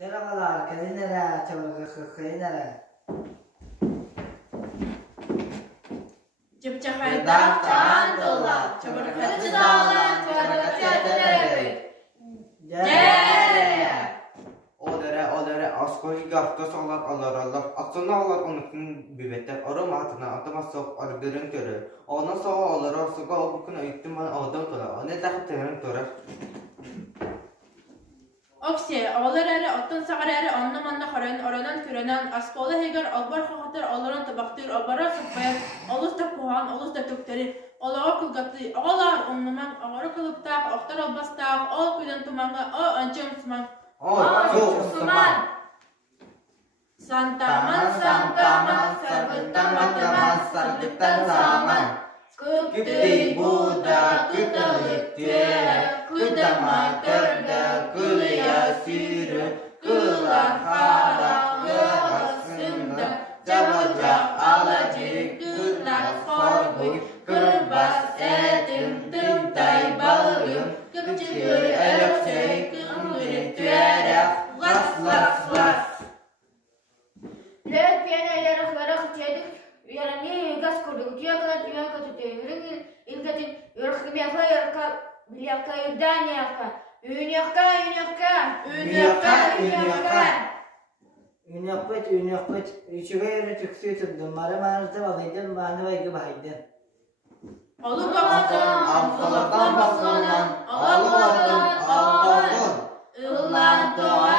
Merhabalar, kalinere, kalinere. Cıpçakayda can dolar, çabırkatı dağlar, tuvarakatı yatırır. Gel! Olere, askoli gahta salar Allah. Aksana alar onukun büvetter, aram atına atamazsa argırın görür. Ona sağa alar, asıga o bukun ayıttım bana adam tola. Ne takıp temerim torar. Oksiye, ağlararı, attın sağararı, anlamanla karayın aranan körenen, askola heger, albar xahatır, alaran tabaktır, albara sıkbayar, alus da kuhan, alus da tökterir, alağa kılgatı, ağlar, onlaman, ağara kılıptağ, aktar albastağ, ağ kuydan tumanga, ağ anca Müslüman. Çok Müslüman. Santaman, sargıttan bataman, sargıttan zaman. Kıptı Buda, kıtalık tüye, kıdama törde, kılıya sürü, kılar harağı asında, cabacak alacı, kılar sorguy, kırbaz etim, tımtay balığım, kıpçıgır erökçey, kıngırı tüyerek, las. Lek piyanayla raklara kıtyadık, yarani gaz kurduk, tüyaklar tüyakatı, ilgatin yorkimyaka yorka, bilyaka yurdanyaka, ünyaka. Ünyakpıt, üçüge yürü tüksü tuttum. Marıtı balıydın, bana baygı baydın. Alı baksan, Alfalardan baslanan, alı baksan, ağladın. Ulan doğa